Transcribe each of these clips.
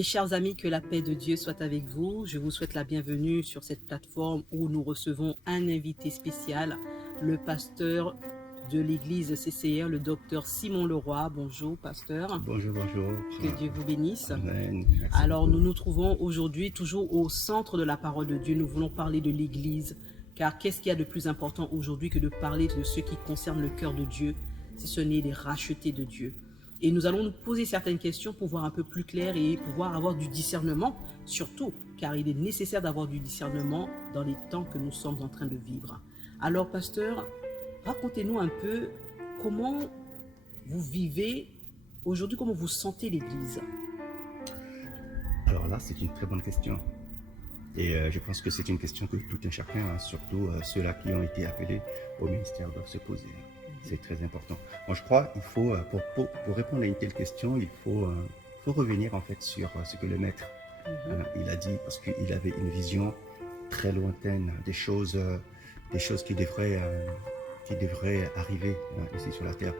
Mes chers amis, que la paix de Dieu soit avec vous. Je vous souhaite la bienvenue sur cette plateforme où nous recevons un invité spécial, le pasteur de l'église CCR, le docteur Simon Leroy. Bonjour, pasteur. Bonjour, bonjour. Que Dieu vous bénisse. Amen. Merci Alors, beaucoup. nous nous trouvons aujourd'hui toujours au centre de la parole de Dieu. Nous voulons parler de l'église. Car qu'est-ce qu'il y a de plus important aujourd'hui que de parler de ce qui concerne le cœur de Dieu, si ce n'est les rachetés de Dieu? Et nous allons nous poser certaines questions pour voir un peu plus clair et pouvoir avoir du discernement, surtout, car il est nécessaire d'avoir du discernement dans les temps que nous sommes en train de vivre. Alors, pasteur, racontez-nous un peu comment vous vivez aujourd'hui, comment vous sentez l'Église. Alors là, c'est une très bonne question. Et je pense que c'est une question que tout un chacun, surtout ceux-là qui ont été appelés au ministère, doivent se poser. C'est très important. Moi, je crois qu'il faut, pour répondre à une telle question, il faut revenir en fait sur ce que le maître il a dit, parce qu'il avait une vision très lointaine des choses qui devraient arriver ici sur la terre.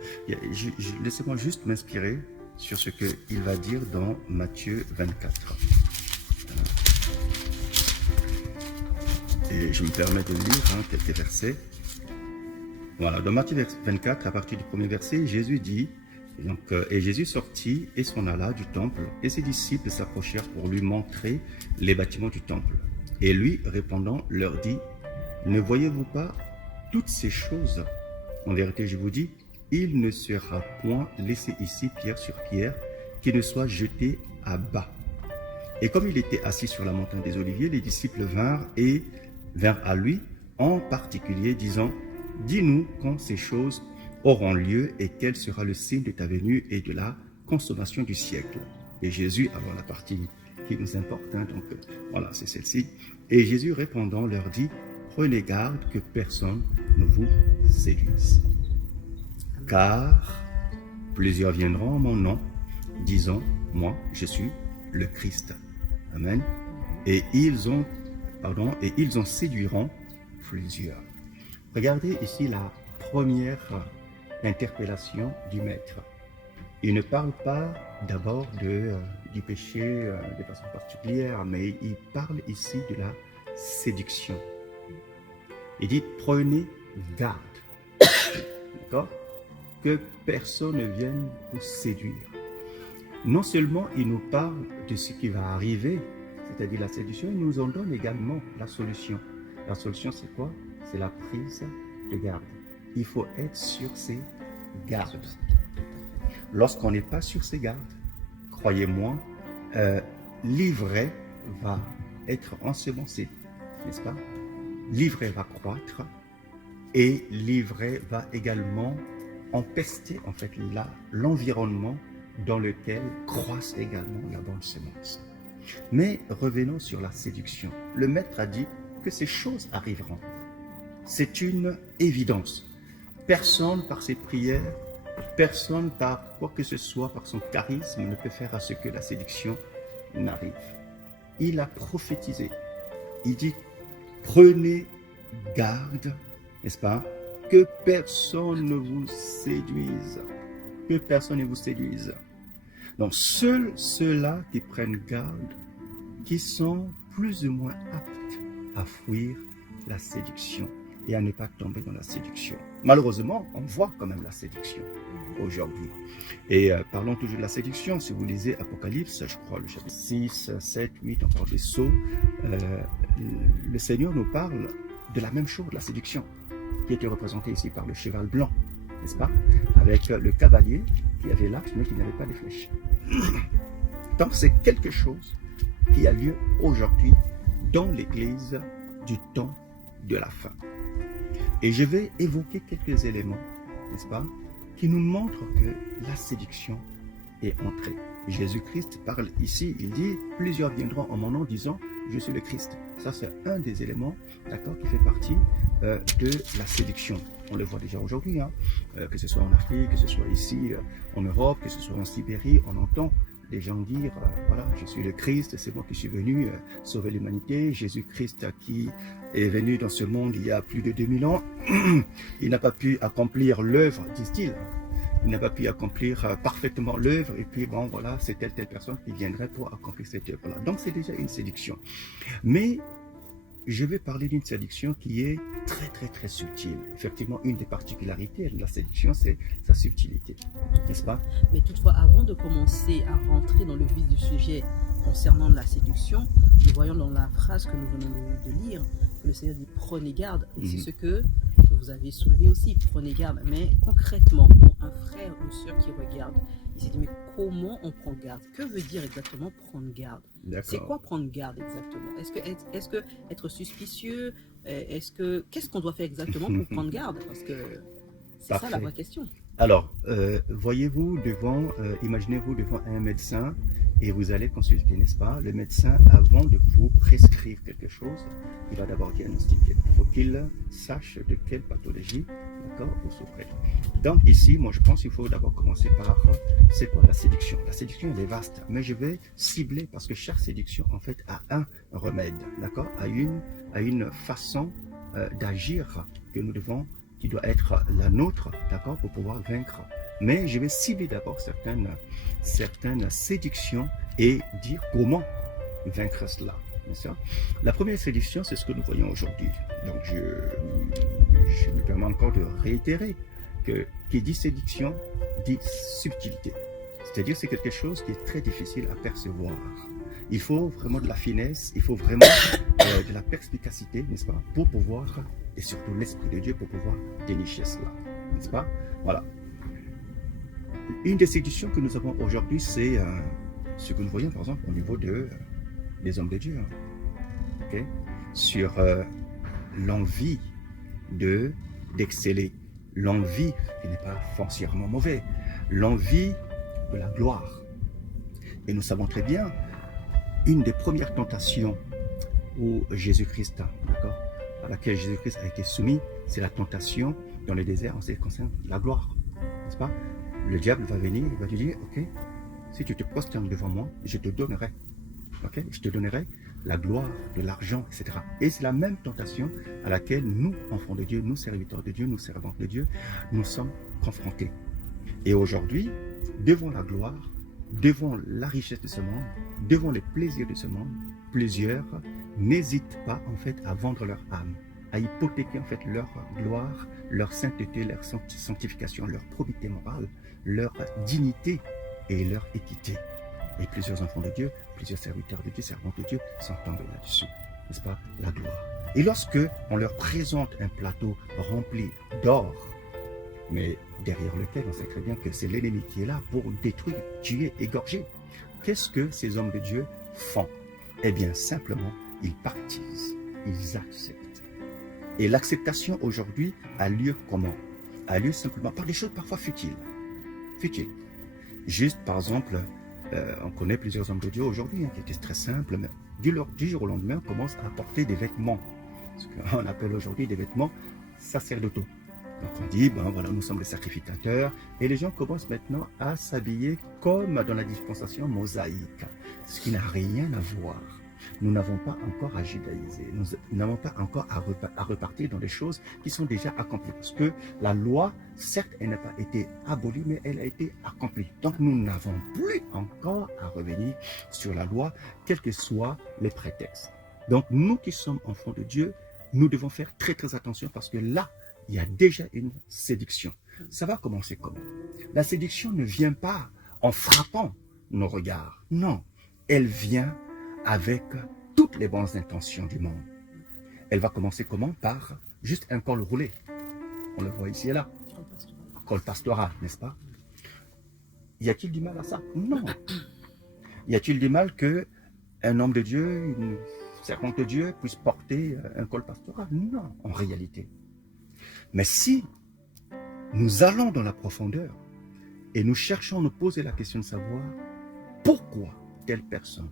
Laissez-moi juste m'inspirer sur ce qu'il va dire dans Matthieu 24. Et je me permets de lire quelques versets. Voilà, dans Matthieu 24, à partir du premier verset, Jésus dit, et Jésus sortit et s'en alla du temple, et ses disciples s'approchèrent pour lui montrer les bâtiments du temple. Et lui, répondant, leur dit, ne voyez-vous pas toutes ces choses? En vérité, je vous dis, il ne sera point laissé ici pierre sur pierre qui ne soit jeté à bas. Et comme il était assis sur la montagne des Oliviers, les disciples vinrent à lui, en particulier, disant, dis-nous quand ces choses auront lieu et quel sera le signe de ta venue et de la consommation du siècle. Et Jésus, alors la partie qui nous importe, donc voilà, c'est celle-ci. Et Jésus répondant leur dit, prenez garde que personne ne vous séduise. Car plusieurs viendront en mon nom, disant, moi, je suis le Christ. Amen. Et ils en séduiront plusieurs. Regardez ici la première interpellation du maître. Il ne parle pas d'abord du péché de façon particulière, mais il parle ici de la séduction. Il dit, prenez garde, d'accord, que personne ne vienne vous séduire. Non seulement il nous parle de ce qui va arriver, c'est-à-dire la séduction, il nous en donne également la solution. La solution, c'est quoi? C'est la prise de garde. Il faut être sur ses gardes. Lorsqu'on n'est pas sur ses gardes, croyez-moi, l'ivraie va être ensemencée, n'est-ce pas? L'ivraie va croître et l'ivraie va également empester en fait l'environnement dans lequel croissent également la bonne semence. Mais revenons sur la séduction. Le maître a dit que ces choses arriveront. C'est une évidence. Personne par ses prières, personne par quoi que ce soit, par son charisme, ne peut faire à ce que la séduction n'arrive. Il a prophétisé. Il dit, prenez garde, n'est-ce pas, que personne ne vous séduise. Que personne ne vous séduise. Donc, seuls ceux-là qui prennent garde, qui sont plus ou moins aptes à fuir la séduction et à ne pas tomber dans la séduction. Malheureusement, on voit quand même la séduction aujourd'hui. Et parlons toujours de la séduction. Si vous lisez Apocalypse, je crois, le chapitre 6, 7, 8, on parle des sceaux. Le Seigneur nous parle de la même chose, la séduction, qui était représentée ici par le cheval blanc, n'est-ce pas? Avec le cavalier qui avait l'arche, mais qui n'avait pas de flèches. Donc, c'est quelque chose qui a lieu aujourd'hui dans l'Église du temps de la fin. Et je vais évoquer quelques éléments, n'est-ce pas, qui nous montrent que la séduction est entrée. Jésus-Christ parle ici, il dit, plusieurs viendront en mon nom disant, je suis le Christ. Ça, c'est un des éléments, d'accord, qui fait partie de la séduction. On le voit déjà aujourd'hui, que ce soit en Afrique, que ce soit ici en Europe, que ce soit en Sibérie, on entend les gens dire, voilà, je suis le Christ, c'est moi qui suis venu sauver l'humanité. Jésus-Christ qui est venu dans ce monde il y a plus de 2000 ans, il n'a pas pu accomplir l'œuvre, disent-ils, il n'a pas pu accomplir parfaitement l'œuvre, et puis bon, voilà, c'est telle personne qui viendrait pour accomplir cette œuvre-là. Donc c'est déjà une séduction. Mais je vais parler d'une séduction qui est très subtile. Effectivement, une des particularités de la séduction, c'est sa subtilité, n'est-ce pas? Mais toutefois, avant de commencer à rentrer dans le vif du sujet concernant la séduction, nous voyons dans la phrase que nous venons de lire que le Seigneur dit prenez garde. Et c'est ce que vous avez soulevé aussi, prenez garde. Mais concrètement, pour un frère ou une sœur qui regarde, il s'est dit mais comment on prend garde? Que veut dire exactement prendre garde? C'est quoi prendre garde exactement? Est-ce que être suspicieux? Qu'est-ce qu'on doit faire exactement pour prendre garde? Parce que c'est ça la vraie question. Alors, voyez-vous imaginez-vous devant un médecin et vous allez consulter, n'est-ce pas? Le médecin, avant de vous prescrire quelque chose, il va d'abord diagnostiquer. Il faut qu'il sache de quelle pathologie, d'accord, vous souffrez. Donc ici, moi je pense qu'il faut d'abord commencer par, c'est quoi la séduction? La séduction, elle est vaste, mais je vais cibler parce que chaque séduction, en fait, a un remède, d'accord, a une façon d'agir que nous devons, qui doit être la nôtre, d'accord, pour pouvoir vaincre. Mais je vais cibler d'abord certaines séductions et dire comment vaincre cela. La première séduction, c'est ce que nous voyons aujourd'hui. Donc je me permets encore de réitérer que qui dit séduction dit subtilité. C'est-à-dire c'est quelque chose qui est très difficile à percevoir. Il faut vraiment de la finesse, il faut vraiment de la perspicacité, n'est-ce pas, pour pouvoir, et surtout l'Esprit de Dieu pour pouvoir dénicher cela, n'est-ce pas? Voilà. Une des séductions que nous avons aujourd'hui, c'est ce que nous voyons par exemple au niveau des hommes de Dieu, hein, okay? Sur l'envie d'exceller, l'envie qui n'est pas foncièrement mauvais, l'envie de la gloire. Et nous savons très bien, une des premières tentations où Jésus-Christ, d'accord, à laquelle Jésus-Christ a été soumis, c'est la tentation dans le désert en ce qui concerne la gloire, n'est-ce pas? Le diable va venir, il va te dire, ok, si tu te prosternes devant moi, je te donnerai, ok, je te donnerai la gloire, de l'argent, etc. Et c'est la même tentation à laquelle nous, enfants de Dieu, nous, serviteurs de Dieu, nous, servantes de Dieu, nous sommes confrontés. Et aujourd'hui, devant la gloire, devant la richesse de ce monde, devant les plaisirs de ce monde, plusieurs n'hésitent pas en fait à vendre leur âme, à hypothéquer en fait leur gloire, leur sainteté, leur sanctification, leur probité morale, leur dignité et leur équité. Et plusieurs enfants de Dieu, plusieurs serviteurs de Dieu, servantes de Dieu sont tombés là-dessus, n'est-ce pas, la gloire. Et lorsque on leur présente un plateau rempli d'or, mais derrière lequel on sait très bien que c'est l'ennemi qui est là pour détruire, tuer, égorger. Qu'est-ce que ces hommes de Dieu font? Eh bien, simplement, ils partisent, ils acceptent. Et l'acceptation aujourd'hui a lieu comment? A lieu simplement par des choses parfois futiles. Futiles. Juste, par exemple, on connaît plusieurs hommes de Dieu aujourd'hui qui étaient très simples, mais du jour au lendemain, commencent à porter des vêtements, ce qu'on appelle aujourd'hui des vêtements sacerdotaux. Donc on dit, ben voilà, nous sommes les sacrificateurs, et les gens commencent maintenant à s'habiller comme dans la dispensation mosaïque, ce qui n'a rien à voir. Nous n'avons pas encore à judaïser, nous n'avons pas encore à repartir dans des choses qui sont déjà accomplies, parce que la loi, certes, elle n'a pas été abolie, mais elle a été accomplie. Donc nous n'avons plus encore à revenir sur la loi, quels que soient les prétextes. Donc nous qui sommes enfants de Dieu, nous devons faire très attention, parce que là, il y a déjà une séduction. Ça va commencer comment? La séduction ne vient pas en frappant nos regards. Non, elle vient avec toutes les bonnes intentions du monde. Elle va commencer comment? Par juste un col roulé. On le voit ici et là. Un col pastoral, n'est-ce pas? Y a-t-il du mal à ça? Non. Y a-t-il du mal qu'un homme de Dieu, une servante de Dieu puisse porter un col pastoral? Non, en réalité. Mais si nous allons dans la profondeur et nous cherchons à nous poser la question de savoir pourquoi telle personne,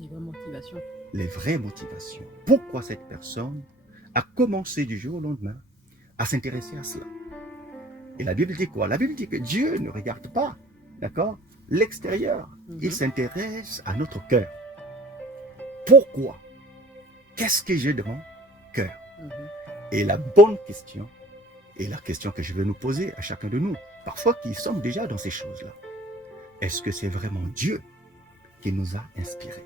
les vraies motivations. Les vraies motivations. Pourquoi cette personne a commencé du jour au lendemain à s'intéresser à cela. Et la Bible dit quoi? La Bible dit que Dieu ne regarde pas, d'accord, l'extérieur. Il s'intéresse à notre cœur. Pourquoi? Qu'est-ce que j'ai dans mon cœur? Et la bonne question Et la question que je veux nous poser à chacun de nous, parfois qui sommes déjà dans ces choses-là, est-ce que c'est vraiment Dieu qui nous a inspirés?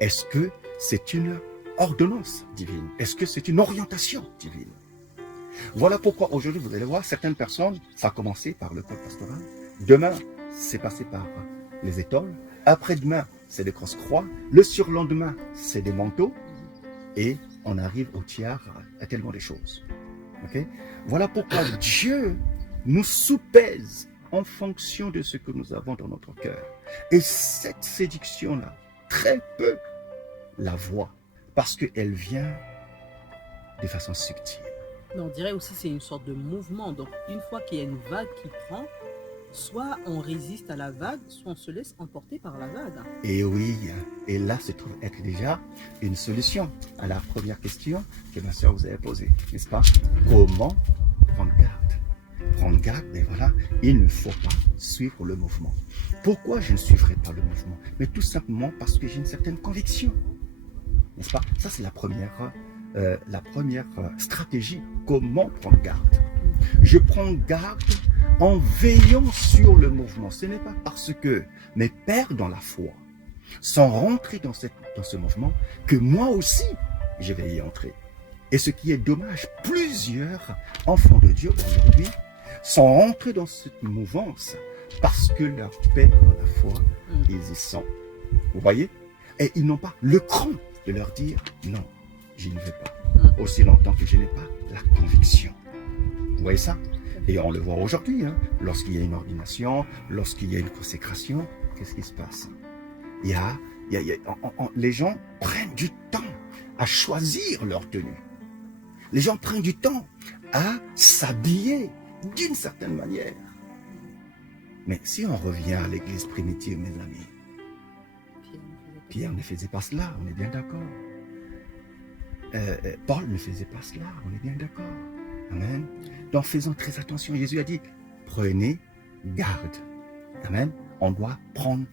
Est-ce que c'est une ordonnance divine? Est-ce que c'est une orientation divine? Voilà pourquoi aujourd'hui, vous allez voir, certaines personnes, ça a commencé par le code pastoral, demain, c'est passé par les étoiles, après-demain, c'est des grosses-croix, le surlendemain, c'est des manteaux, et on arrive au tiers à tellement de choses. Okay? Voilà pourquoi Dieu nous soupèse en fonction de ce que nous avons dans notre cœur. Et cette séduction-là, très peu la voit, parce qu'elle vient de façon subtile. Mais on dirait aussi que c'est une sorte de mouvement. Donc, une fois qu'il y a une vague qui prend, soit on résiste à la vague, soit on se laisse emporter par la vague. Et oui, et là se trouve être déjà une solution à la première question que ma soeur vous avait posée, n'est-ce pas? Comment prendre garde? Prendre garde, mais voilà, il ne faut pas suivre le mouvement. Pourquoi je ne suivrai pas le mouvement? Mais tout simplement parce que j'ai une certaine conviction, n'est-ce pas? Ça, c'est la première stratégie. Comment prendre garde? Je prends garde en veillant sur le mouvement. Ce n'est pas parce que mes pères dans la foi sont rentrés dans ce mouvement que moi aussi, je vais y entrer. Et ce qui est dommage, plusieurs enfants de Dieu aujourd'hui sont rentrés dans cette mouvance parce que leurs pères dans la foi, ils y sont. Vous voyez? Et ils n'ont pas le cran de leur dire non, je ne vais pas. Aussi longtemps que je n'ai pas la conviction. Vous voyez ça? Et on le voit aujourd'hui, hein, lorsqu'il y a une ordination, lorsqu'il y a une consécration, qu'est-ce qui se passe? Les gens prennent du temps à choisir leur tenue. Les gens prennent du temps à s'habiller d'une certaine manière. Mais si on revient à l'église primitive, mes amis, Pierre ne faisait pas cela, on est bien d'accord. Paul ne faisait pas cela, on est bien d'accord. Amen. Donc faisons très attention. Jésus a dit, prenez garde. Amen. On doit prendre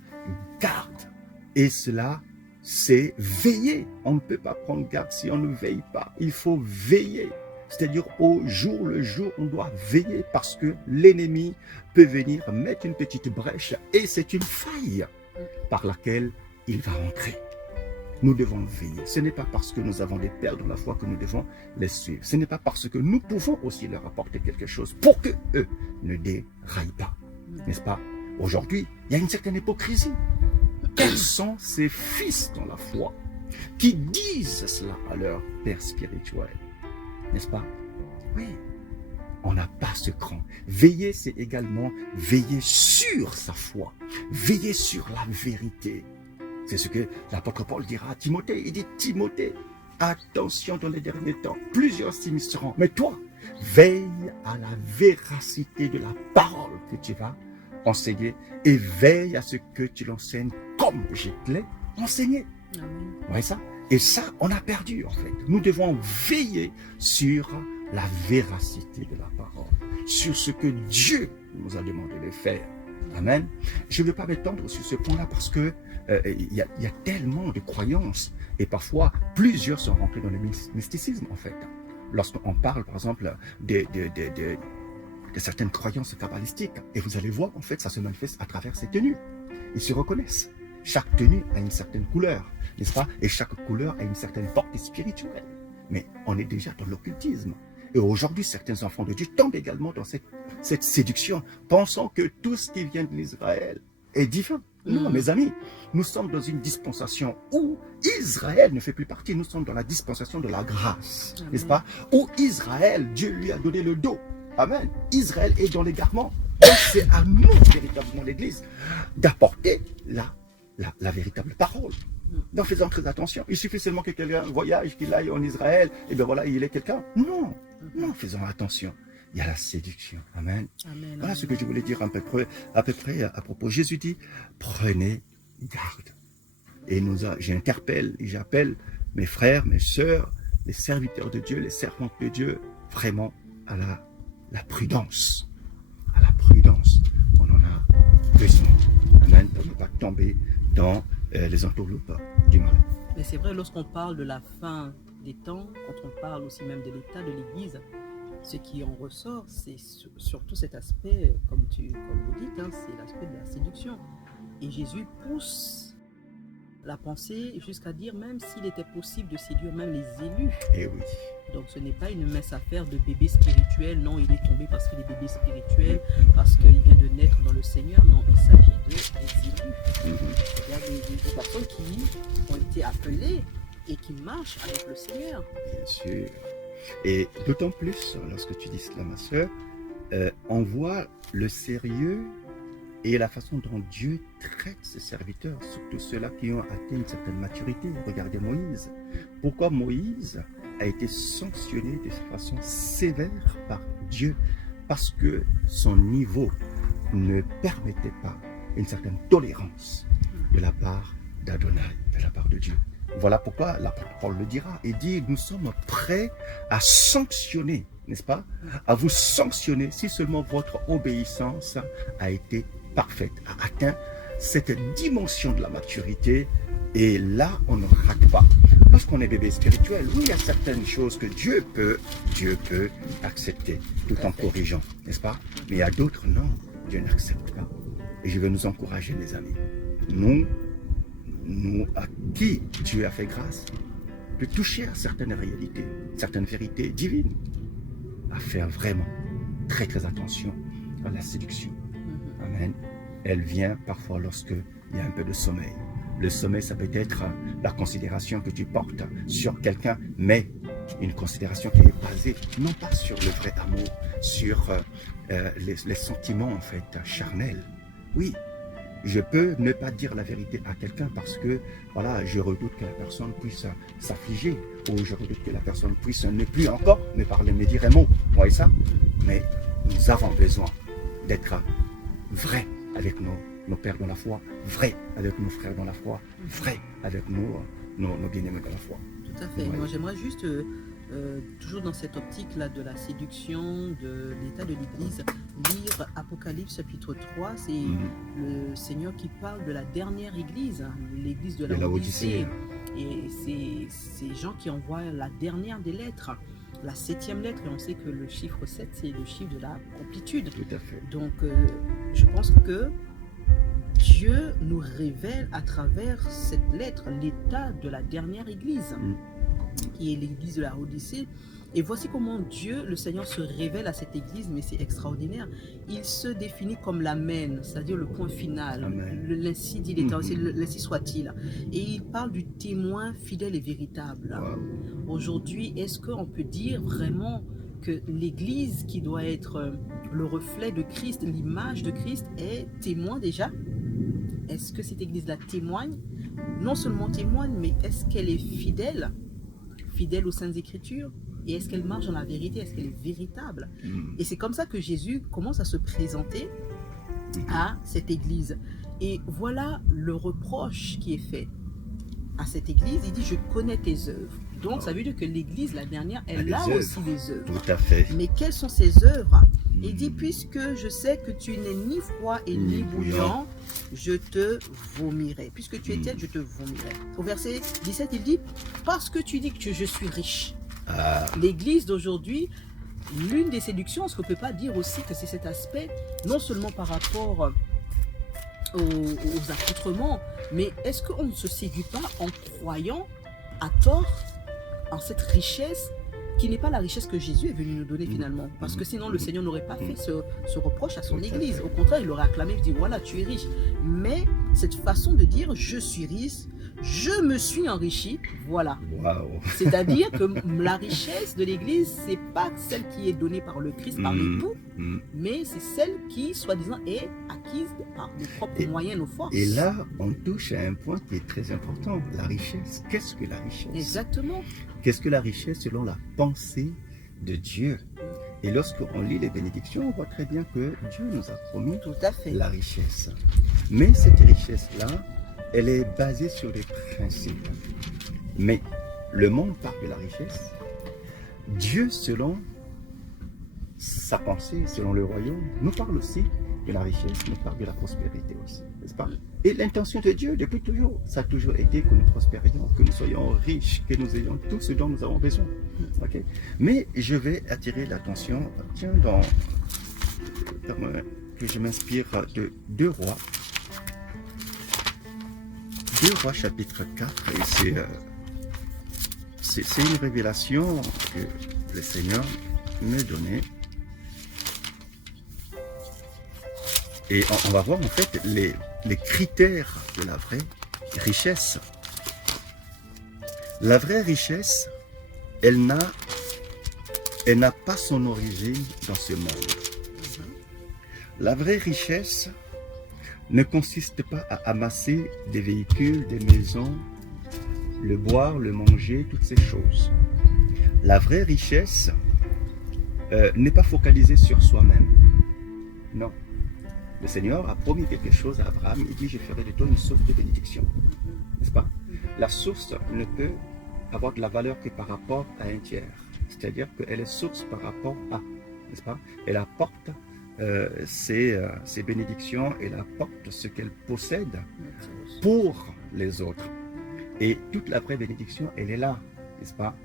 garde. Et cela, c'est veiller. On ne peut pas prendre garde si on ne veille pas. Il faut veiller. C'est-à-dire au jour le jour, on doit veiller parce que l'ennemi peut venir mettre une petite brèche et c'est une faille par laquelle il va entrer. Nous devons veiller. Ce n'est pas parce que nous avons des pères dans la foi que nous devons les suivre. Ce n'est pas parce que nous pouvons aussi leur apporter quelque chose pour que eux ne déraillent pas. N'est-ce pas? Aujourd'hui, il y a une certaine hypocrisie. Quels sont ces fils dans la foi qui disent cela à leur père spirituel? N'est-ce pas? Oui. On n'a pas ce cran. Veiller, c'est également veiller sur sa foi. Veiller sur la vérité. C'est ce que l'apôtre Paul dira à Timothée. Il dit, Timothée, attention dans les derniers temps. Plusieurs signes seront. Mais toi, veille à la véracité de la parole que tu vas enseigner et veille à ce que tu l'enseignes comme je te l'ai enseigné. Vous voyez ça? Et ça, on a perdu en fait. Nous devons veiller sur la véracité de la parole, sur ce que Dieu nous a demandé de faire. Amen. Je ne veux pas m'étendre sur ce point-là parce que il y a tellement de croyances et parfois plusieurs sont rentrés dans le mysticisme en fait. Lorsqu'on parle par exemple de certaines croyances kabbalistiques et vous allez voir en fait ça se manifeste à travers ces tenues. Ils se reconnaissent. Chaque tenue a une certaine couleur, n'est-ce pas? Et chaque couleur a une certaine portée spirituelle. Mais on est déjà dans l'occultisme. Et aujourd'hui, certains enfants de Dieu tombent également dans cette séduction, pensant que tout ce qui vient de l'Israël est divin. Non, mes amis, nous sommes dans une dispensation où Israël ne fait plus partie. Nous sommes dans la dispensation de la grâce, n'est-ce pas? Où Israël, Dieu lui a donné le dos. Amen. Israël est dans l'égarement. Donc c'est à nous, véritablement l'Église, d'apporter la véritable parole. Donc faisons très attention. Il suffit seulement que quelqu'un voyage, qu'il aille en Israël, et bien voilà, il est quelqu'un. Non, non, faisons attention. Il y a la séduction. Amen. Amen. Voilà ce que je voulais dire à peu près à propos. Jésus dit, prenez garde. Et j'interpelle et j'appelle mes frères, mes sœurs, les serviteurs de Dieu, les servantes de Dieu, vraiment à la prudence. À la prudence. On en a besoin. Amen. Pour ne pas tomber dans les entourloupes du mal. Mais c'est vrai, lorsqu'on parle de la fin des temps, quand on parle aussi même de l'état de l'Église, ce qui en ressort, c'est surtout cet aspect, comme vous dites, hein, c'est l'aspect de la séduction. Et Jésus pousse la pensée jusqu'à dire même s'il était possible de séduire même les élus. Et oui. Donc ce n'est pas une mince affaire de bébé spirituel, non, il est tombé parce qu'il est bébé spirituel, parce qu'il vient de naître dans le Seigneur, non, il s'agit des élus. Il y a des personnes qui ont été appelées et qui marchent avec le Seigneur. Bien sûr. Et d'autant plus, lorsque tu dis cela, ma soeur, on voit le sérieux et la façon dont Dieu traite ses serviteurs, surtout ceux-là qui ont atteint une certaine maturité. Regardez Moïse. Pourquoi Moïse a été sanctionné de façon sévère par Dieu? Parce que son niveau ne permettait pas une certaine tolérance de la part d'Adonai, de la part de Dieu. Voilà pourquoi la parole le dira. Il dit, nous sommes prêts à sanctionner, n'est-ce pas? À vous sanctionner si seulement votre obéissance a été parfaite, a atteint cette dimension de la maturité. Et là, on ne rate pas. Parce qu'on est bébé spirituel, oui, il y a certaines choses que Dieu peut accepter, tout en corrigeant, n'est-ce pas? Mais il y a d'autres, non, Dieu n'accepte pas. Et je veux nous encourager, mes amis. Nous à qui Dieu a fait grâce, de toucher à certaines réalités, certaines vérités divines, à faire vraiment très très attention à la séduction. Amen. Elle vient parfois lorsqu'il y a un peu de sommeil. Le sommeil, ça peut être la considération que tu portes sur quelqu'un, mais une considération qui est basée non pas sur le vrai amour, sur les sentiments en fait charnels. Oui, je peux ne pas dire la vérité à quelqu'un parce que voilà, je redoute que la personne puisse s'affliger ou je redoute que la personne puisse ne plus encore me parler, me dire un mot. Vous voyez ça? Mais nous avons besoin d'être vrais avec nos pères dans la foi, vrais avec nos frères dans la foi, vrais avec nos bien-aimés dans la foi. Tout à fait. Ouais. Moi, j'aimerais juste, toujours dans cette optique-là de la séduction, de l'état de l'Église, lire Apocalypse chapitre 3. C'est le Seigneur qui parle de la dernière Église, l'Église de la Odyssée. Et c'est ces gens qui envoient la dernière des lettres, la 7e lettre. Et on sait que le chiffre 7, c'est le chiffre de la complétude. Tout à fait. Donc, je pense que Dieu nous révèle à travers cette lettre l'état de la dernière Église, qui est l'Église de la Odyssée. Et voici comment Dieu, le Seigneur, se révèle à cette Église, mais c'est extraordinaire. Il se définit comme l'amen, c'est-à-dire le point final. L'ainsi dit l'Éternel, l'ainsi soit-il. Et il parle du témoin fidèle et véritable. Wow. Aujourd'hui, est-ce qu'on peut dire vraiment que l'Église, qui doit être le reflet de Christ, l'image de Christ, est témoin déjà? Est-ce que cette Église-là témoigne? Non seulement témoigne, mais est-ce qu'elle est fidèle aux Saintes Écritures? Et est-ce qu'elle marche dans la vérité? Est-ce qu'elle est véritable? Et c'est comme ça que Jésus commence à se présenter à cette Église. Et voilà le reproche qui est fait à cette Église. Il dit, je connais tes œuvres. Donc ça veut dire que l'Église, la dernière, elle a aussi des œuvres. Tout à fait. Mais quelles sont ces œuvres? Il dit, puisque je sais que tu n'es ni froid et ni bouillant, je te vomirai. Puisque tu es tel, je te vomirai. Au verset 17, il dit, parce que tu dis que je suis riche. L'Église d'aujourd'hui, l'une des séductions, est-ce qu'on ne peut pas dire aussi que c'est cet aspect, non seulement par rapport aux accoutrements, mais est-ce qu'on ne se séduit pas en croyant à tort en cette richesse qui n'est pas la richesse que Jésus est venu nous donner finalement. Parce que sinon, le Seigneur n'aurait pas fait ce reproche à son Église. Au contraire, il aurait acclamé, il dit, voilà, tu es riche. Mais cette façon de dire, je suis riche, je me suis enrichi, voilà. Wow. C'est-à-dire que la richesse de l'Église, ce n'est pas celle qui est donnée par le Christ, par l'époux, mais c'est celle qui, soi-disant, est acquise par nos propres moyens, nos forces. Et là, on touche à un point qui est très important, la richesse. Qu'est-ce que la richesse? Exactement. Qu'est-ce que la richesse selon la pensée de Dieu? Et lorsqu'on lit les bénédictions, on voit très bien que Dieu nous a promis tout à fait la richesse. Mais cette richesse-là, elle est basée sur des principes. Mais le monde parle de la richesse. Dieu, selon sa pensée selon le royaume nous parle aussi de la richesse, nous parle de la prospérité aussi, n'est-ce pas? Et l'intention de Dieu, depuis toujours, ça a toujours été que nous prospérions, que nous soyons riches, que nous ayons tout ce dont nous avons besoin. Okay? Mais je vais attirer l'attention, tiens, que je m'inspire de 2 Rois. 2 Rois chapitre 4, et c'est une révélation que le Seigneur me donnait. Et on va voir en fait les critères de la vraie richesse. La vraie richesse, elle n'a pas son origine dans ce monde. La vraie richesse ne consiste pas à amasser des véhicules, des maisons, le boire, le manger, toutes ces choses. La vraie richesse n'est pas focalisée sur soi-même. Non. Le Seigneur a promis quelque chose à Abraham. Il dit, je ferai de toi une source de bénédiction. N'est-ce pas? La source ne peut avoir de la valeur que par rapport à un tiers. C'est-à-dire qu'elle est source par rapport à. N'est-ce pas? Elle apporte ses bénédictions, elle apporte ce qu'elle possède pour les autres. Et toute la vraie bénédiction, elle est là. N'est-ce pas?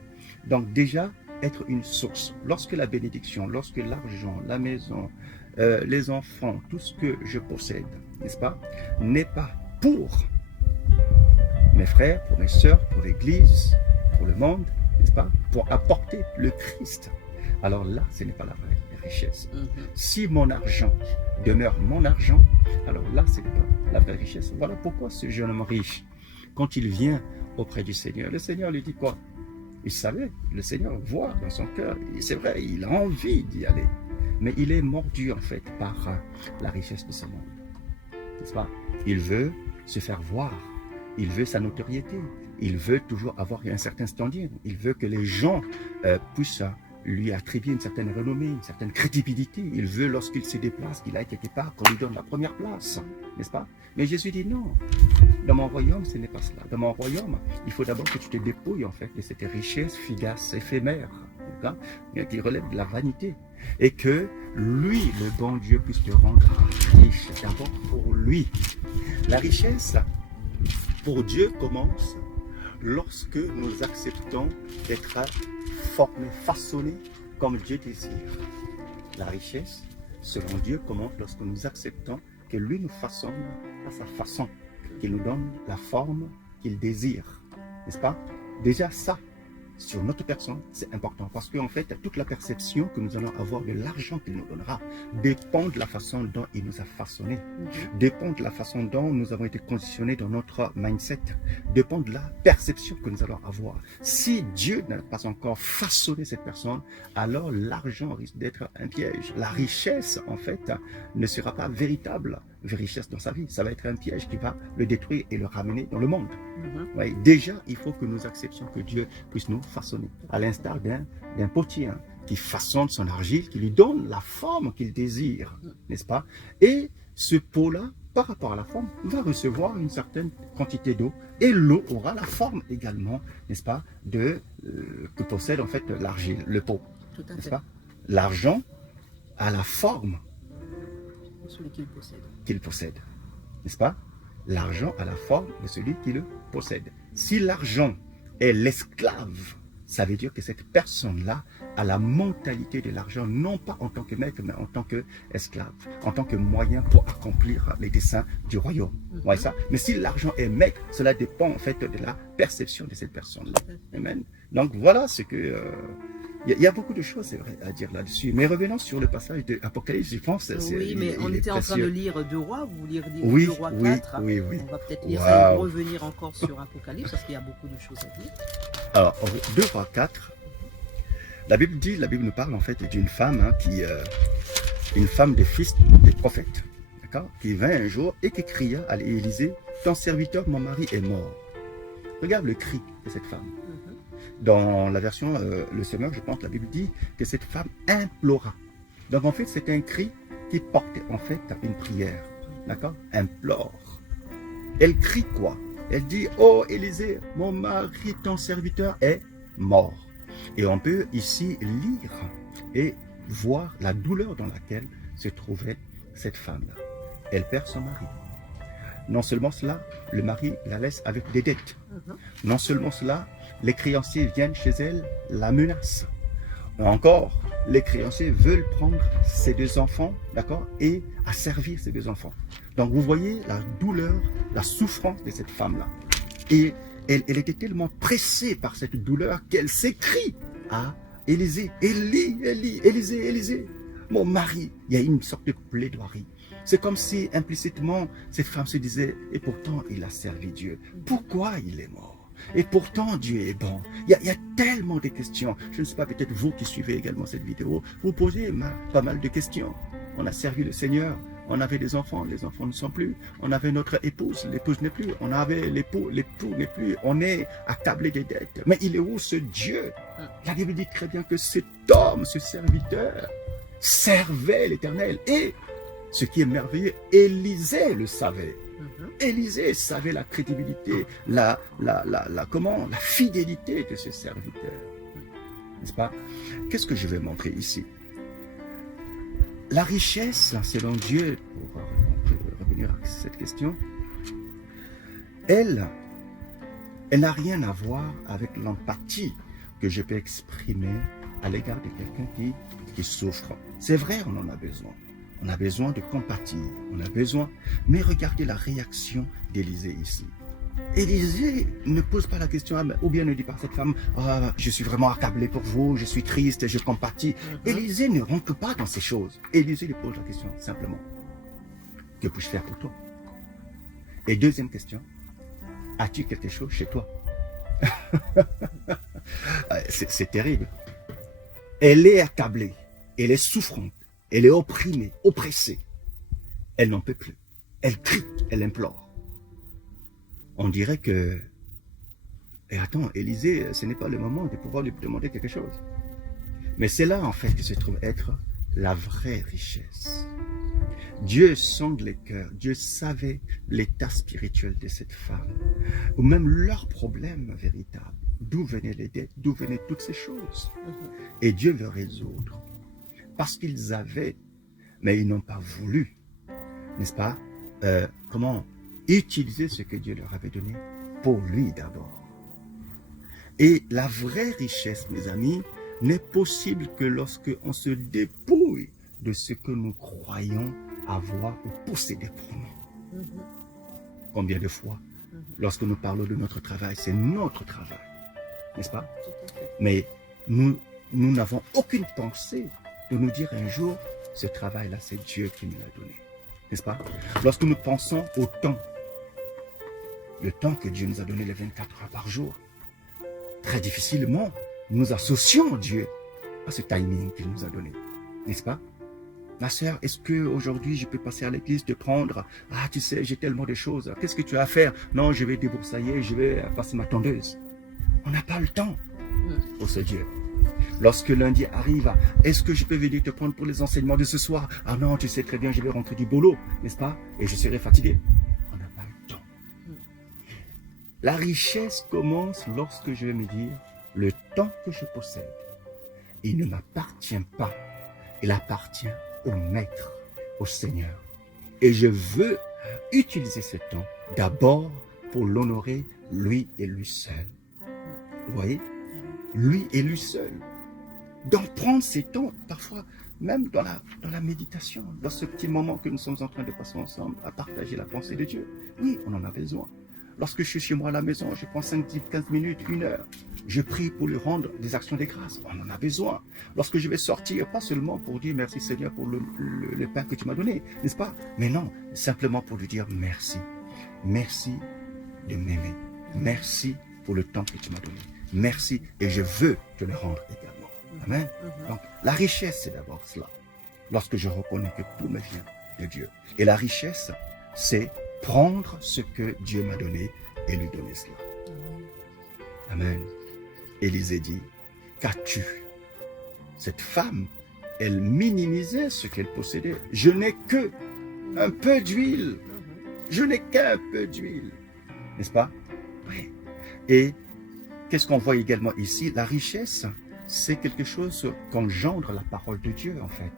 Donc déjà, être une source. Lorsque la bénédiction, lorsque l'argent, la maison, les enfants, tout ce que je possède, n'est-ce pas, n'est pas pour mes frères, pour mes sœurs, pour l'Église, pour le monde, n'est-ce pas, pour apporter le Christ, alors là, ce n'est pas la vraie richesse. Si mon argent demeure mon argent, alors là, ce n'est pas la vraie richesse. Voilà pourquoi ce jeune homme riche, quand il vient auprès du Seigneur, le Seigneur lui dit quoi? Il savait, le Seigneur voit dans son cœur, c'est vrai, il a envie d'y aller. Mais il est mordu en fait par la richesse de ce monde. N'est-ce pas? Il veut se faire voir, il veut sa notoriété, il veut toujours avoir un certain standing, il veut que les gens puissent lui attribuer une certaine renommée, une certaine crédibilité. Il veut, lorsqu'il se déplace, qu'il aille quelque part, qu'on lui donne la première place. N'est-ce pas? Mais Jésus dit non. Dans mon royaume, ce n'est pas cela. Dans mon royaume, il faut d'abord que tu te dépouilles en fait de cette richesse fugace, éphémère, qui relève de la vanité. Et que lui, le bon Dieu, puisse te rendre riche. D'abord pour lui. La richesse, pour Dieu, commence lorsque nous acceptons d'être formés, façonnés comme Dieu désire. La richesse, selon Dieu, commence lorsque nous acceptons que lui nous façonne à sa façon, qu'il nous donne la forme qu'il désire. N'est-ce pas? Déjà ça, sur notre personne, c'est important parce qu'en fait, toute la perception que nous allons avoir de l'argent qu'il nous donnera dépend de la façon dont il nous a façonnés, dépend de la façon dont nous avons été conditionnés dans notre mindset, dépend de la perception que nous allons avoir. Si Dieu n'a pas encore façonné cette personne, alors l'argent risque d'être un piège. La richesse, en fait, ne sera pas véritable richesse dans sa vie. Ça va être un piège qui va le détruire et le ramener dans le monde. Ouais, déjà, il faut que nous acceptions que Dieu puisse nous façonner, à l'instar d'un potier qui façonne son argile, qui lui donne la forme qu'il désire, n'est-ce pas? Et ce pot-là, par rapport à la forme, va recevoir une certaine quantité d'eau, et l'eau aura la forme également, n'est-ce pas, que possède en fait l'argile, le pot, n'est-ce pas? L'argent a la forme celui qu'il possède, n'est-ce pas? L'argent a la forme de celui qui le possède. Si l'argent est l'esclave, ça veut dire que cette personne-là a la mentalité de l'argent, non pas en tant que maître, mais en tant qu'esclave, en tant que moyen pour accomplir les desseins du royaume. Ouais, ça. Mais si l'argent est maître, cela dépend en fait de la perception de cette personne-là. Amen. Donc voilà ce que... Il y a beaucoup de choses, c'est vrai, à dire là-dessus. Mais revenons sur le passage de Apocalypse, je pense. Oui, mais on était en train de lire 2 Rois, vous lire 2 Rois 4. Oui. On va peut-être lire ça et revenir encore sur Apocalypse, parce qu'il y a beaucoup de choses à dire. Alors, 2 Rois 4, la Bible nous parle en fait d'une femme, une femme des fils des prophètes, d'accord, qui vint un jour et qui cria à Élisée, ton serviteur, mon mari est mort. Regarde le cri de cette femme. Dans la version Le Semeur, je pense, la Bible dit que cette femme implora. Donc en fait, c'est un cri qui portait en fait une prière. D'accord? Implore. Elle crie quoi? Elle dit, oh Élisée, mon mari, ton serviteur est mort. Et on peut ici lire et voir la douleur dans laquelle se trouvait cette femme-là. Elle perd son mari. Non seulement cela, le mari la laisse avec des dettes. Non seulement cela, les créanciers viennent chez elle, la menacent. Ou encore, les créanciers veulent prendre ses 2 enfants, d'accord, et asservir ses 2 enfants. Donc vous voyez la douleur, la souffrance de cette femme-là. Et elle était tellement pressée par cette douleur qu'elle s'écrie à Élisée, Élie, Élie, Élisée, Élisée, mon mari. Il y a une sorte de plaidoirie. C'est comme si implicitement cette femme se disait, et pourtant il a servi Dieu. Pourquoi il est mort? Et pourtant Dieu est bon. Il y a tellement de questions. Je ne sais pas, peut-être vous qui suivez également cette vidéo, vous posez pas mal de questions. On a servi le Seigneur. On avait des enfants, les enfants ne sont plus. On avait notre épouse, l'épouse n'est plus. On avait l'époux n'est plus. On est accablé des dettes. Mais il est où ce Dieu? La Bible dit très bien que cet homme, ce serviteur, servait l'Éternel. Et ce qui est merveilleux, Élisée le savait. Élisée savait la crédibilité, la fidélité de ce serviteur. N'est-ce pas? Qu'est-ce que je vais montrer ici? La richesse, selon Dieu, pour revenir à cette question, elle n'a rien à voir avec l'empathie que je peux exprimer à l'égard de quelqu'un qui souffre. C'est vrai, on en a besoin. On a besoin de compatir, on a besoin. Mais regardez la réaction d'Élisée ici. Élisée ne pose pas la question, ou bien ne dit pas à cette femme, je suis vraiment accablé pour vous, je suis triste, je compatis. Élisée ne rentre pas dans ces choses. Élisée lui pose la question simplement, que puis-je faire pour toi? Et deuxième question, as-tu quelque chose chez toi? C'est terrible. Elle est accablée, elle est souffrante, elle est opprimée, oppressée. Elle n'en peut plus. Elle crie, elle implore. On dirait que, et attends, Élisée, ce n'est pas le moment de pouvoir lui demander quelque chose. Mais c'est là, en fait, que se trouve être la vraie richesse. Dieu sonde les cœurs. Dieu savait l'état spirituel de cette femme, ou même leurs problèmes véritables. D'où venaient les dettes, d'où venaient toutes ces choses. Et Dieu veut résoudre. Parce qu'ils avaient, mais ils n'ont pas voulu, n'est-ce pas, utiliser ce que Dieu leur avait donné pour lui d'abord. Et la vraie richesse, mes amis, n'est possible que lorsque on se dépouille de ce que nous croyons avoir ou posséder pour nous. Combien de fois, lorsque nous parlons de notre travail, c'est notre travail, n'est-ce pas? Mais nous n'avons aucune pensée de nous dire un jour, ce travail-là, c'est Dieu qui nous l'a donné, n'est-ce pas? Lorsque nous pensons au temps, le temps que Dieu nous a donné, les 24 heures par jour, très difficilement, nous associons Dieu à ce timing qu'il nous a donné, n'est-ce pas? Ma sœur, est-ce qu'aujourd'hui je peux passer à l'église, te prendre, tu sais, j'ai tellement de choses, qu'est-ce que tu as à faire? Non, je vais déboursailler, je vais passer ma tondeuse. On n'a pas le temps pour ce Dieu. Lorsque lundi arrive, est-ce que je peux venir te prendre pour les enseignements de ce soir? Ah non, tu sais très bien, je vais rentrer du boulot, n'est-ce pas? Et je serai fatigué. On n'a pas le temps. La richesse commence lorsque je vais me dire, le temps que je possède, il ne m'appartient pas. Il appartient au Maître, au Seigneur. Et je veux utiliser ce temps d'abord pour l'honorer, lui et lui seul. Vous voyez? Lui et lui seul. Donc prendre ces temps, parfois même dans la méditation, dans ce petit moment que nous sommes en train de passer ensemble, à partager la pensée de Dieu. Oui, on en a besoin. Lorsque je suis chez moi à la maison, je prends 5, 10, 15 minutes, 1 heure. Je prie pour lui rendre des actions de grâce. On en a besoin. Lorsque je vais sortir, pas seulement pour dire merci Seigneur pour le pain que tu m'as donné, n'est-ce pas? Mais non, simplement pour lui dire merci. Merci de m'aimer. Merci pour le temps que tu m'as donné. Merci et je veux te le rendre également. Amen. Donc, la richesse, c'est d'abord cela. Lorsque je reconnais que tout me vient de Dieu. Et la richesse, c'est prendre ce que Dieu m'a donné et lui donner cela. Amen. Élisée dit, qu'as-tu? Cette femme, elle minimisait ce qu'elle possédait. Je n'ai que un peu d'huile. Je n'ai qu'un peu d'huile. N'est-ce pas? Oui. Et qu'est-ce qu'on voit également ici? La richesse, c'est quelque chose qu'engendre la parole de Dieu, en fait.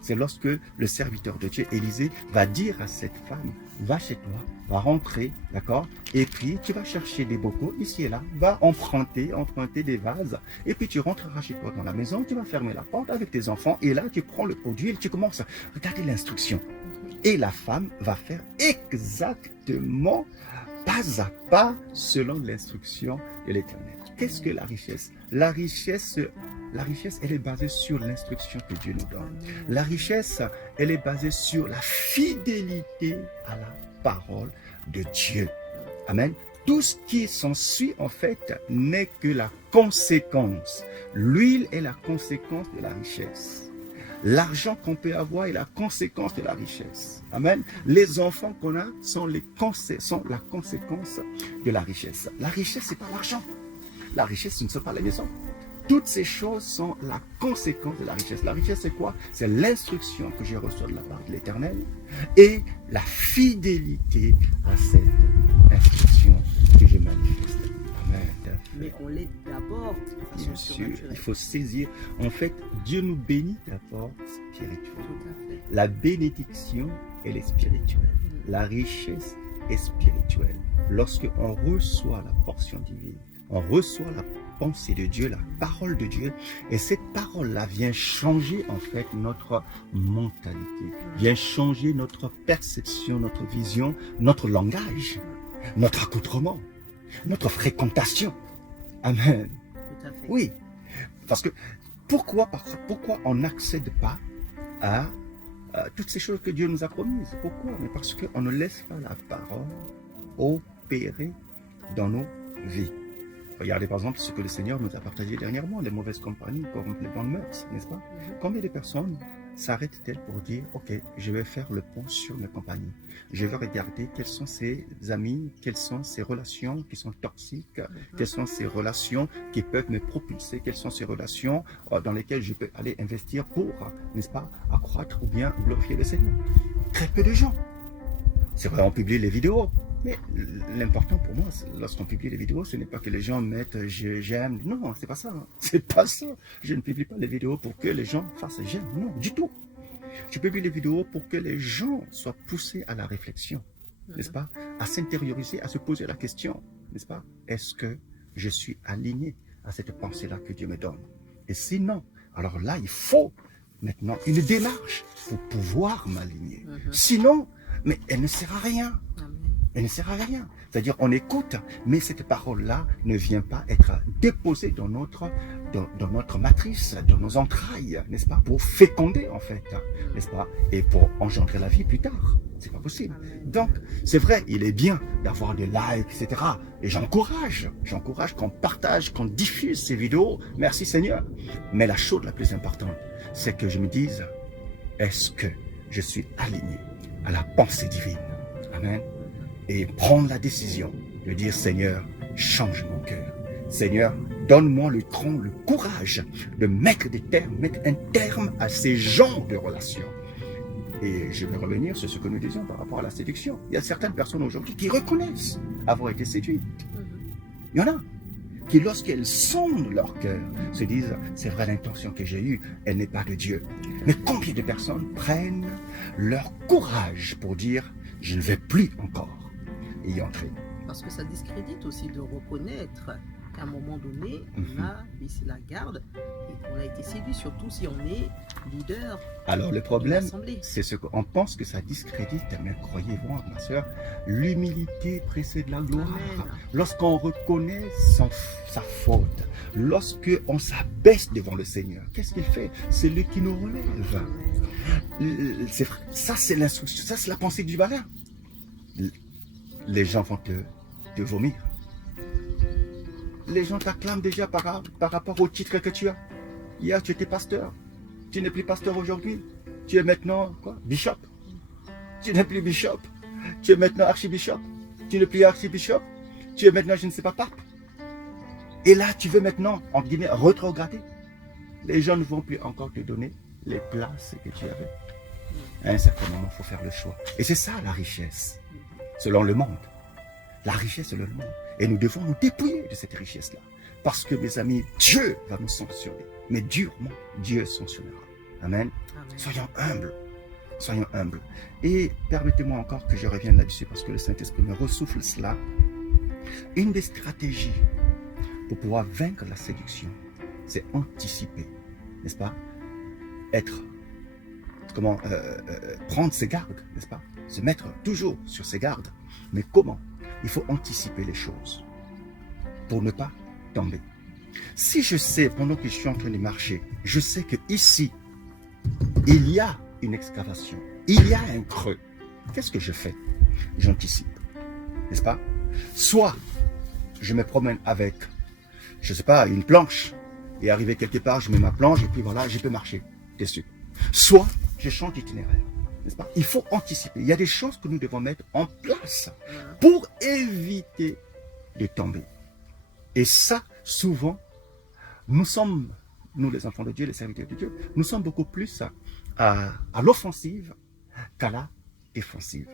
C'est lorsque le serviteur de Dieu, Élisée, va dire à cette femme, va chez toi, va rentrer, d'accord? Et puis, tu vas chercher des bocaux ici et là, va emprunter des vases, et puis tu rentreras chez toi dans la maison, tu vas fermer la porte avec tes enfants, et là, tu prends le pot d'huile, tu commences à regarder l'instruction. Et la femme va faire exactement, pas à pas, selon l'instruction de l'Éternel. Qu'est-ce que la richesse? La richesse, elle est basée sur l'instruction que Dieu nous donne. La richesse, elle est basée sur la fidélité à la parole de Dieu. Amen. Tout ce qui s'ensuit, en fait, n'est que la conséquence. L'huile est la conséquence de la richesse. L'argent qu'on peut avoir est la conséquence de la richesse. Amen. Les enfants qu'on a sont la conséquence de la richesse. La richesse, c'est pas l'argent. La richesse, ce ne sont pas les maisons. Toutes ces choses sont la conséquence de la richesse. La richesse, c'est quoi? C'est l'instruction que je reçois de la part de l'Éternel et la fidélité à cette instruction que je manifeste. Amen. Mais on l'est d'abord de façon Bien sûr, surnaturelle. il faut saisir. En fait, Dieu nous bénit d'abord spirituellement. Tout à fait. La bénédiction, elle est spirituelle. La richesse est spirituelle. Lorsqu'on reçoit la portion divine, on reçoit la pensée de Dieu, la parole de Dieu, et cette parole-là vient changer en fait notre mentalité, vient changer notre perception, notre vision, notre langage, notre accoutrement, notre fréquentation. Amen. Tout à fait. Oui, parce que pourquoi on n'accède pas à toutes ces choses que Dieu nous a promises? Pourquoi? Mais parce qu'on ne laisse pas la parole opérer dans nos vies. Regardez par exemple ce que le Seigneur nous a partagé dernièrement, les mauvaises compagnies corrompent les bonnes mœurs, n'est-ce pas? Combien de personnes s'arrêtent-elles pour dire, ok, je vais faire le point sur mes compagnies. Je vais regarder quels sont ces amis, quelles sont ces relations qui sont toxiques, quelles sont ces relations qui peuvent me propulser, quelles sont ces relations dans lesquelles je peux aller investir pour, n'est-ce pas, accroître ou bien glorifier le Seigneur. Très peu de gens. C'est vrai, on publie les vidéos. Mais l'important pour moi, lorsqu'on publie les vidéos, ce n'est pas que les gens mettent j'aime. Non, c'est pas ça. C'est pas ça. Je ne publie pas les vidéos pour que les gens fassent j'aime. Non, du tout. Je publie les vidéos pour que les gens soient poussés à la réflexion, n'est-ce pas? À s'intérioriser, à se poser la question, n'est-ce pas? Est-ce que je suis aligné à cette pensée-là que Dieu me donne? Et sinon, alors là, il faut maintenant une démarche pour pouvoir m'aligner. Sinon, mais elle ne sert à rien. Elle ne sert à rien. C'est-à-dire, on écoute, mais cette parole-là ne vient pas être déposée dans notre matrice, dans nos entrailles, n'est-ce pas? Pour féconder, en fait, n'est-ce pas? Et pour engendrer la vie plus tard. C'est pas possible. Donc, c'est vrai, il est bien d'avoir des likes, etc. Et j'encourage qu'on partage, qu'on diffuse ces vidéos. Merci Seigneur. Mais la chose la plus importante, c'est que je me dise, est-ce que je suis aligné à la pensée divine? Amen. Et prendre la décision de dire, Seigneur, change mon cœur. Seigneur, donne-moi le courage de mettre un terme à ces genres de relations. Et je vais revenir sur ce que nous disions par rapport à la séduction. Il y a certaines personnes aujourd'hui qui reconnaissent avoir été séduites. Il y en a qui, lorsqu'elles sondent leur cœur, se disent, c'est vrai, l'intention que j'ai eue, elle n'est pas de Dieu. Mais combien de personnes prennent leur courage pour dire, je ne vais plus encore y entrer? Parce que ça discrédite aussi de reconnaître qu'à un moment donné, on a baissé la garde et qu'on a été séduit, surtout si on est leader. Alors le problème, de l'assemblée. c'est ce qu'on pense que ça discrédite, mais croyez-moi, ma soeur, l'humilité précède la gloire. Amen. Lorsqu'on reconnaît sa faute, lorsqu'on s'abaisse devant le Seigneur, qu'est-ce qu'il fait? C'est lui qui nous relève. Ça, c'est l'instruction, ça, c'est la pensée du malin. Les gens vont te vomir. Les gens t'acclament déjà par rapport au titre que tu as. Hier, tu étais pasteur. Tu n'es plus pasteur aujourd'hui. Tu es maintenant quoi? Bishop. Tu n'es plus bishop. Tu es maintenant archibishop. Tu n'es plus archibishop. Tu es maintenant, je ne sais pas, pape. Et là, tu veux maintenant, en guillemets, rétrograder. Les gens ne vont plus encore te donner les places que tu avais. À un certain moment, il faut faire le choix. Et c'est ça la richesse, selon le monde. La richesse selon le monde. Et nous devons nous dépouiller de cette richesse-là. Parce que, mes amis, Dieu va nous sanctionner. Mais durement, Dieu sanctionnera. Amen. Amen. Soyons humbles. Soyons humbles. Et permettez-moi encore que je revienne là-dessus parce que le Saint-Esprit me ressouffle cela. Une des stratégies pour pouvoir vaincre la séduction, c'est anticiper, n'est-ce pas? Prendre ses gardes, n'est-ce pas? Se mettre toujours sur ses gardes. Mais comment? Il faut anticiper les choses pour ne pas tomber. Si je sais, pendant que je suis en train de marcher, je sais que ici, il y a une excavation, il y a un creux, qu'est-ce que je fais? J'anticipe, n'est-ce pas? Soit je me promène avec, je ne sais pas, une planche, et arrivé quelque part, je mets ma planche, et puis voilà, je peux marcher dessus. Soit je change d'itinéraire, n'est-ce pas? Il faut anticiper. Il y a des choses que nous devons mettre en place pour éviter de tomber. Et ça, souvent, nous les enfants de Dieu, les serviteurs de Dieu, nous sommes beaucoup plus à l'offensive qu'à la défensive.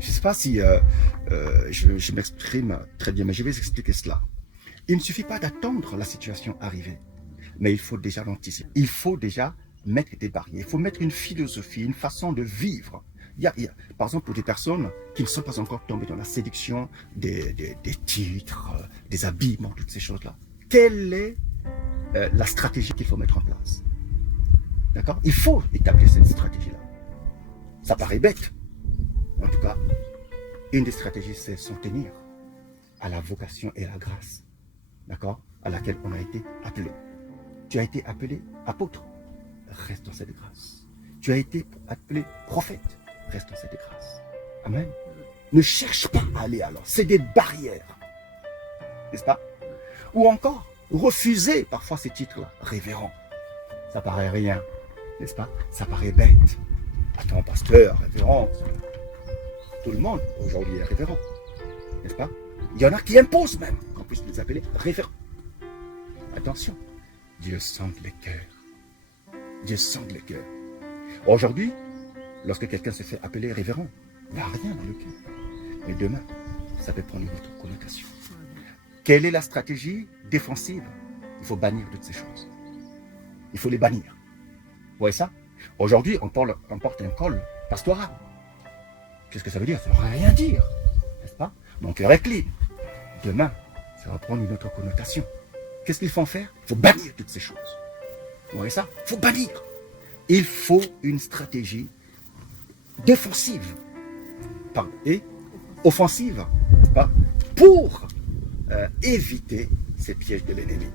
Je ne sais pas si je m'exprime très bien, mais je vais expliquer cela. Il ne suffit pas d'attendre la situation arriver, mais il faut déjà l'anticiper. Il faut déjà mettre des barrières, il faut mettre une philosophie, une façon de vivre. Par exemple, pour des personnes qui ne sont pas encore tombées dans la séduction des titres, des habillements, toutes ces choses-là. Quelle est la stratégie qu'il faut mettre en place? D'accord? Il faut établir cette stratégie-là. Ça paraît bête. En tout cas, une des stratégies, c'est s'en tenir à la vocation et à la grâce, d'accord, à laquelle on a été appelé. Tu as été appelé apôtre, reste dans cette grâce. Tu as été appelé prophète, reste dans cette grâce. Amen. Ne cherche pas à aller alors. C'est des barrières, n'est-ce pas? Ou encore, refuser parfois ces titres-là, révérend. Ça paraît rien, n'est-ce pas? Ça paraît bête. Attends, pasteur, révérend. Tout le monde aujourd'hui est révérend, n'est-ce pas? Il y en a qui imposent même qu'on puisse les appeler révérends. Attention, Dieu sonde les cœurs. Dieu sonde les cœurs. Aujourd'hui, lorsque quelqu'un se fait appeler révérend, il n'y a rien dans le cœur. Mais demain, ça peut prendre une autre connotation. Quelle est la stratégie défensive? Il faut bannir toutes ces choses. Il faut les bannir. Vous voyez ça? Aujourd'hui, on porte un col pastoral. Qu'est-ce que ça veut dire? Ça ne veut rien dire, n'est-ce pas? Mon cœur est clean. Demain, ça va prendre une autre connotation. Qu'est-ce qu'il faut faire? Il faut bannir toutes ces choses. Vous voyez ça? Il faut bannir. Il faut une stratégie défensive et offensive, n'est-ce pas? Pour éviter ces pièges de l'ennemi.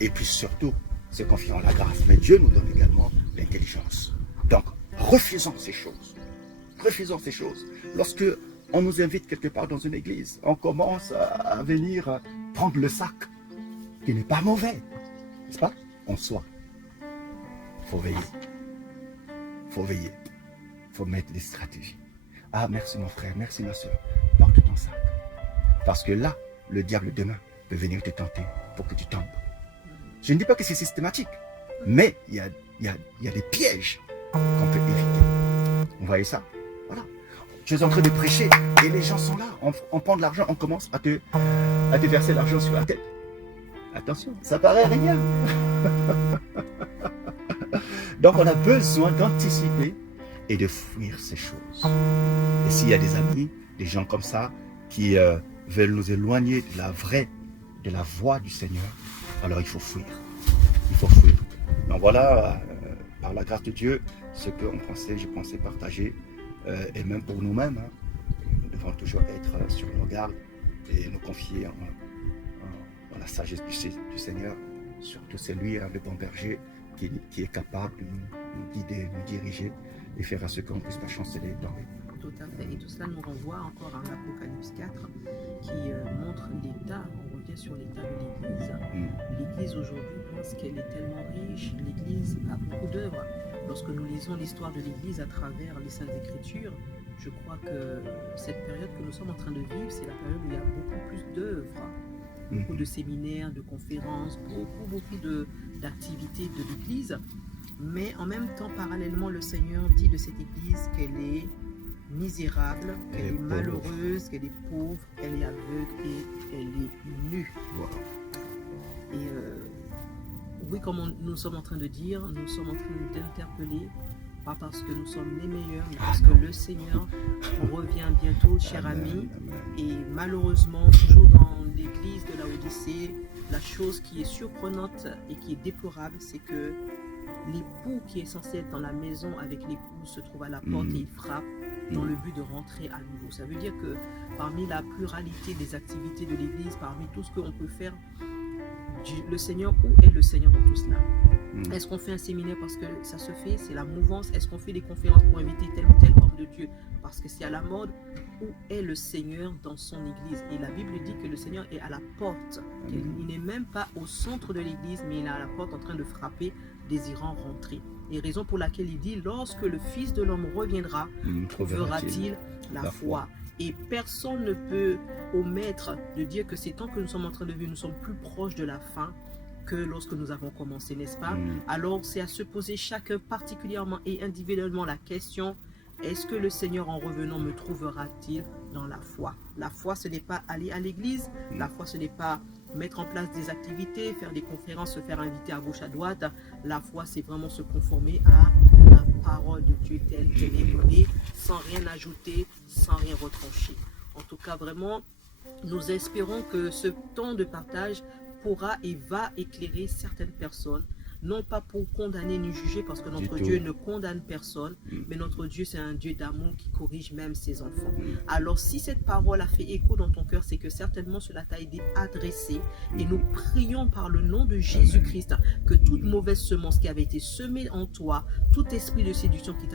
Et puis surtout, se confier en la grâce. Mais Dieu nous donne également l'intelligence. Donc, refusons ces choses. Refusons ces choses. Lorsque on nous invite quelque part dans une église, on commence à venir prendre le sac, qui n'est pas mauvais, n'est-ce pas? En soi. Il faut veiller. Il faut veiller. Il faut mettre des stratégies. Ah, merci mon frère, merci ma soeur. Porte ton sac. Parce que là, le diable demain peut venir te tenter pour que tu tombes. Je ne dis pas que c'est systématique, mais il y a des pièges qu'on peut éviter. Vous voyez ça? Voilà. Tu es en train de prêcher et les gens sont là. On prend de l'argent, on commence à te verser l'argent sur la tête. Attention, ça paraît rien. Donc on a besoin d'anticiper et de fuir ces choses. Et s'il y a des amis, des gens comme ça, qui veulent nous éloigner de la voie du Seigneur, alors il faut fuir. Il faut fuir. Donc voilà, par la grâce de Dieu, ce que je pensais partager, et même pour nous-mêmes, hein, nous devons toujours être sur nos gardes et nous confier en la sagesse du Seigneur. Surtout c'est lui, hein, le bon berger, qui est capable de nous guider, nous diriger et faire à ce qu'on ne puisse pas chanceler dans les... Tout à fait. Et tout cela nous renvoie encore à l'Apocalypse 4 qui montre l'état, on revient sur l'état de l'Église. L'Église aujourd'hui, je pense qu'elle est tellement riche, l'Église a beaucoup d'œuvres. Lorsque nous lisons l'histoire de l'Église à travers les Saintes Écritures, je crois que cette période que nous sommes en train de vivre, c'est la période où il y a beaucoup plus d'œuvres, beaucoup de séminaires, de conférences, beaucoup d'activités de l'Église. Mais en même temps, parallèlement, le Seigneur dit de cette Église qu'elle est qu'elle est malheureuse, qu'elle est pauvre, qu'elle est aveugle et elle est nue. Voilà. comme nous sommes en train de dire, nous sommes en train d'interpeller, pas parce que nous sommes les meilleurs, mais parce que le Seigneur revient bientôt, cher ami. Et malheureusement, toujours dans l'église de la Odyssée, la chose qui est surprenante et qui est déplorable, c'est que l'époux qui est censé être dans la maison avec l'épouse se trouve à la porte et il frappe dans le but de rentrer à nouveau. Ça veut dire que parmi la pluralité des activités de l'église, parmi tout ce qu'on peut faire, le Seigneur, où est le Seigneur dans tout cela? Est-ce qu'on fait un séminaire parce que ça se fait, c'est la mouvance? Est-ce qu'on fait des conférences pour inviter tel ou tel homme de Dieu parce que c'est à la mode? Où est le Seigneur dans son église? Et la Bible dit que le Seigneur est à la porte. Il n'est même pas au centre de l'église, mais il est à la porte en train de frapper, désirant rentrer. Et raison pour laquelle il dit, lorsque le Fils de l'homme reviendra, trouvera-t-il la foi? Et personne ne peut omettre de dire que ces temps que nous sommes en train de vivre, nous sommes plus proches de la fin que lorsque nous avons commencé, n'est-ce pas? Alors c'est à se poser chacun particulièrement et individuellement la question, est-ce que le Seigneur en revenant me trouvera-t-il dans la foi? La foi, ce n'est pas aller à l'église, la foi, ce n'est pas mettre en place des activités, faire des conférences, se faire inviter à gauche, à droite. La foi, c'est vraiment se conformer à la parole de Dieu telle qu'elle est donnée, sans rien ajouter, sans rien retrancher. En tout cas, vraiment, nous espérons que ce temps de partage pourra et va éclairer certaines personnes, non pas pour condamner ni juger, parce que notre Dieu ne condamne personne, mais notre Dieu, c'est un Dieu d'amour qui corrige même ses enfants. Alors, si cette parole a fait écho dans ton cœur, c'est que certainement cela t'a été adressé, et nous prions par le nom de Jésus-Christ que toute mauvaise semence qui avait été semée en toi, tout esprit de séduction qui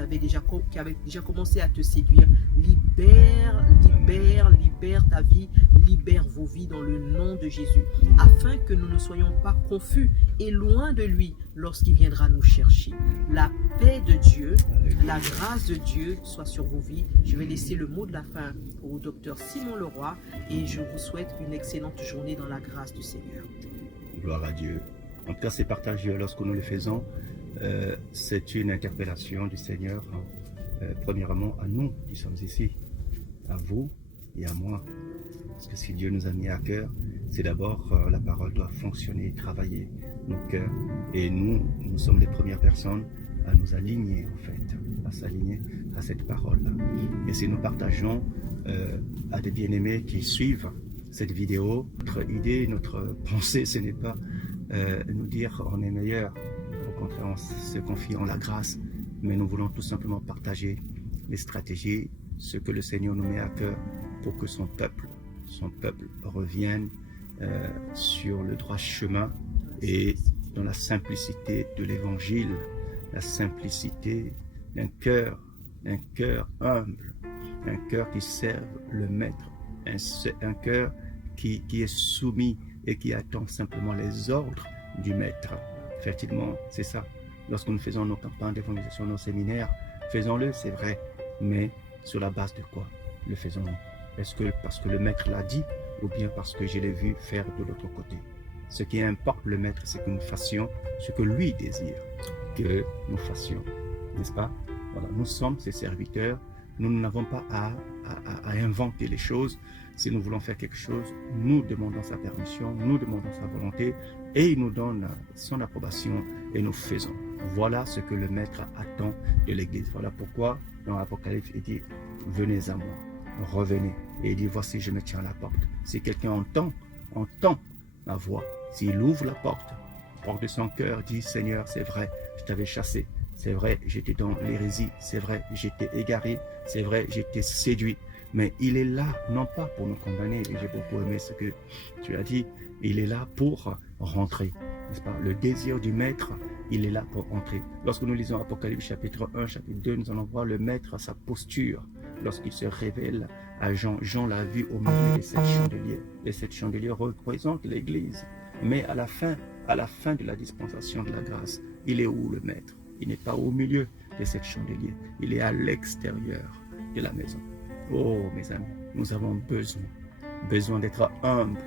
avait déjà commencé à te séduire, libère ta vie, libère vos vies dans le nom de Jésus, afin que nous ne soyons pas confus et loin de lui lorsqu'il viendra nous chercher. La paix de Dieu, la grâce de Dieu soit sur vos vies. Je vais laisser le mot de la fin au docteur Simon Leroy et je vous souhaite une excellente journée dans la grâce du Seigneur. Gloire à Dieu. En tout cas, ces partages, lorsque nous les faisons, c'est une interpellation du Seigneur, premièrement à nous qui sommes ici, à vous et à moi. Parce que si Dieu nous a mis à cœur, c'est d'abord la parole doit fonctionner, travailler nos cœurs. Et nous sommes les premières personnes à nous aligner, en fait, à s'aligner à cette parole-là. Et si nous partageons à des bien-aimés qui suivent cette vidéo, notre idée, notre pensée, ce n'est pas nous dire on est meilleur. Au contraire, on se confie en la grâce. Mais nous voulons tout simplement partager les stratégies, ce que le Seigneur nous met à cœur pour que son peuple revienne sur le droit chemin et dans la simplicité de l'évangile, la simplicité d'un cœur humble, un cœur qui serve le Maître, un cœur qui est soumis et qui attend simplement les ordres du Maître. Effectivement, c'est ça. Lorsque nous faisons nos campagnes d'évangélisation, nos séminaires, faisons-le, c'est vrai, mais sur la base de quoi le faisons-nous? Est-ce que parce que le Maître l'a dit ou bien parce que je l'ai vu faire de l'autre côté? Ce qui importe le Maître, c'est que nous fassions ce que lui désire que nous fassions, n'est-ce pas? Voilà, nous sommes ses serviteurs, nous n'avons pas à inventer les choses. Si nous voulons faire quelque chose, nous demandons sa permission, nous demandons sa volonté et il nous donne son approbation et nous faisons. Voilà ce que le Maître attend de l'Église. Voilà pourquoi dans l'Apocalypse, il dit « Venez à moi, revenez. » Et il dit « Voici, je me tiens à la porte. » Si quelqu'un entend ma voix, s'il ouvre la porte de son cœur, dit « Seigneur, c'est vrai, je t'avais chassé. C'est vrai, j'étais dans l'hérésie. C'est vrai, j'étais égaré. C'est vrai, j'étais séduit. » Mais il est là, non pas pour nous condamner, et j'ai beaucoup aimé ce que tu as dit, il est là pour rentrer, n'est-ce pas? Le désir du Maître, il est là pour entrer. Lorsque nous lisons Apocalypse chapitre 1, chapitre 2, nous allons voir le Maître à sa posture, lorsqu'il se révèle à Jean. Jean l'a vu au milieu des 7 chandeliers. Les 7 chandeliers représentent l'Église. Mais à la fin de la dispensation de la grâce, il est où le Maître? Il n'est pas au milieu des 7 chandeliers, il est à l'extérieur de la maison. Oh mes amis, nous avons besoin d'être humble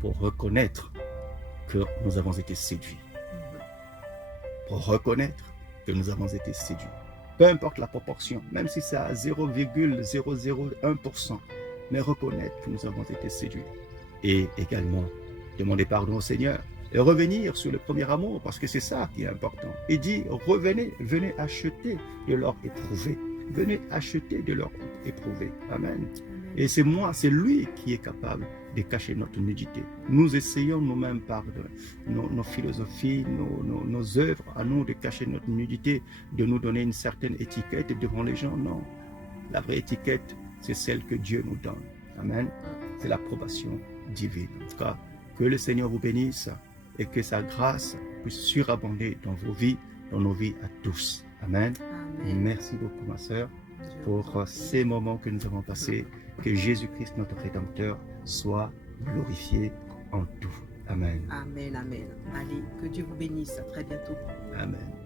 pour reconnaître que nous avons été séduits. Pour reconnaître que nous avons été séduits. Peu importe la proportion, même si c'est à 0,001%, mais reconnaître que nous avons été séduits. Et également demander pardon au Seigneur et revenir sur le premier amour, parce que c'est ça qui est important. Il dit, revenez, venez acheter de l'or éprouvé. Venez acheter de l'or éprouvé. Amen. Et c'est moi, c'est lui qui est capable de cacher notre nudité. Nous essayons nous-mêmes par nos philosophies, nos œuvres, à nous de cacher notre nudité, de nous donner une certaine étiquette devant les gens. Non. La vraie étiquette, c'est celle que Dieu nous donne. Amen. C'est l'approbation divine. En tout cas, que le Seigneur vous bénisse et que sa grâce puisse surabonder dans vos vies, dans nos vies à tous. Amen. Amen. Merci beaucoup, ma sœur, pour ces moments que nous avons passés. Que Jésus-Christ, notre Rédempteur, soit glorifié en tout. Amen. Amen, amen. Allez, que Dieu vous bénisse. À très bientôt. Amen.